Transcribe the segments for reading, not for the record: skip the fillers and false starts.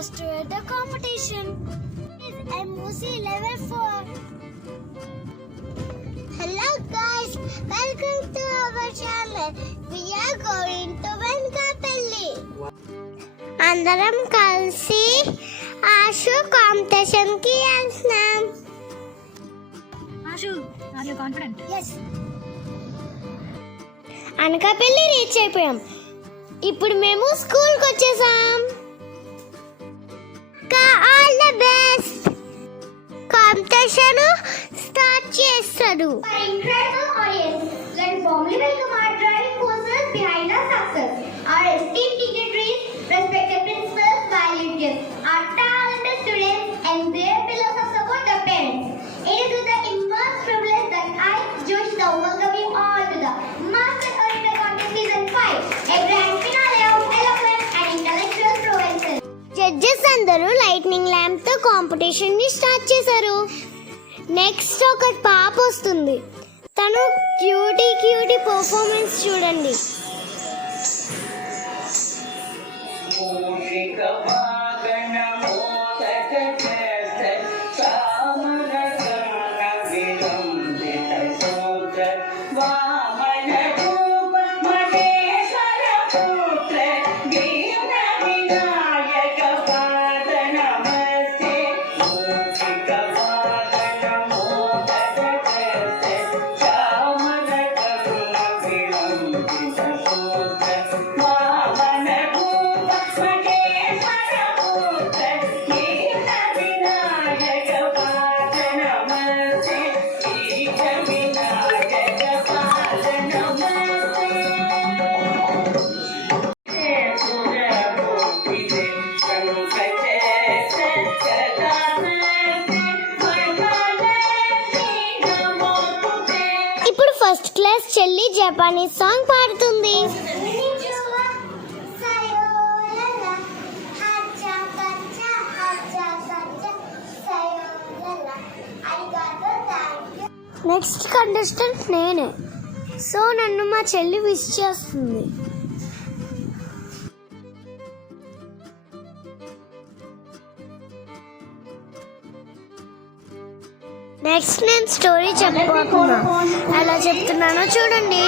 has to enter the competition. It's MOC level 4. Hello guys, welcome to our channel. We are going to Venkapalli. అందరం కలిసి Ashu competition కి వెళ్తున్నాం. Ashu, are you confident? yes. Anakapalli reach అయిపోయాం. ఇప్పుడు మేము school కి వచ్చేసాం. All the best. Competition start చేస్తాడు. Incredible audience, let's warmly welcome our driving forces behind our success. Our esteemed dignitaries, respected principals, valued guests, our talented students and their pillars of support, the parents. It is with the immense privilege that I, Josh, welcome you all to the Master Orator Contest Season 5, a grand finale of eloquent and intellectual prowess. Judges అందరూ lightning lamp తో కాంపిటీషన్ ని స్టార్ట్ చేశారు. నెక్స్ట్ ఒక పాప వస్తుంది. తను cutie performance చూడండి. First class చెల్లి జపానీస్ సాంగ్ పాడుతుంది. నెక్స్ట్ కంటెస్టెంట్ నేనే. సో నన్ను మా చెల్లి విష్ చేస్తుంది. నెక్స్ట్ నేను స్టోరీ చెప్పబోతున్నా. ఎలా చెప్తున్నానో చూడండి.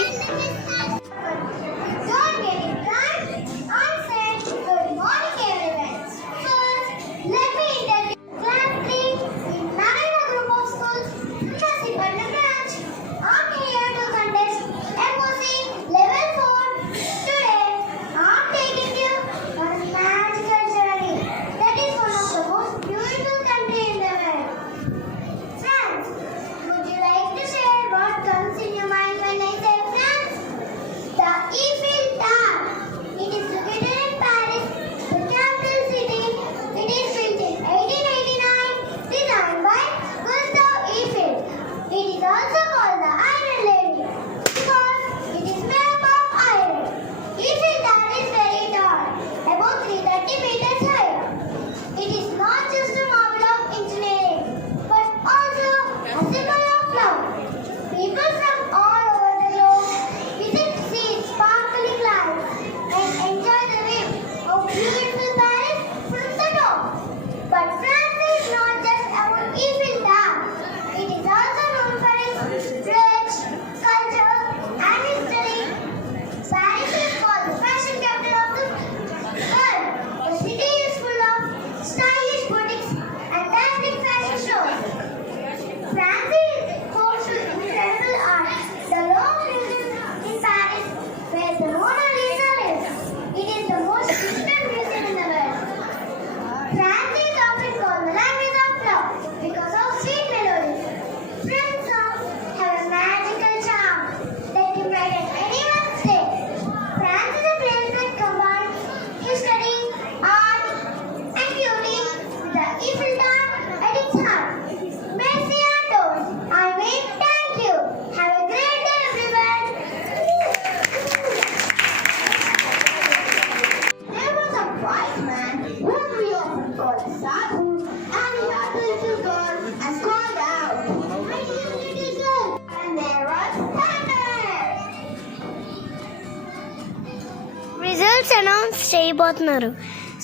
రిజల్ట్స్ అనౌన్స్ చేయబోతున్నారు.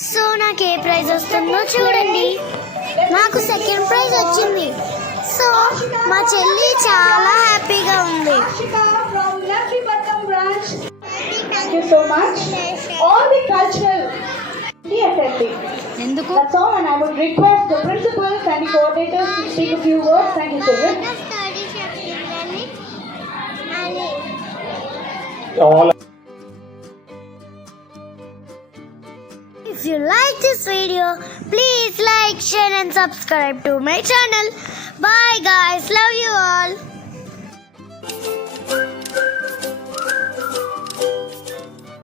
సో నాకు ఏ ప్రైజ్ వస్తుందో చూడండి. నాకు సెకండ్ ప్రైజ్ వచ్చింది. సో మా చెల్లి చాలా హ్యాపీగా ఉంది. Ashika from Lakshmipatnam branch. Thank you so much. All the cultural attending. ఎందుకు? That's all, and I would request the principals and the coordinators to speak a few words. Thank you, children. all If you like this video, please like, share and subscribe to my channel. Bye guys, love you all.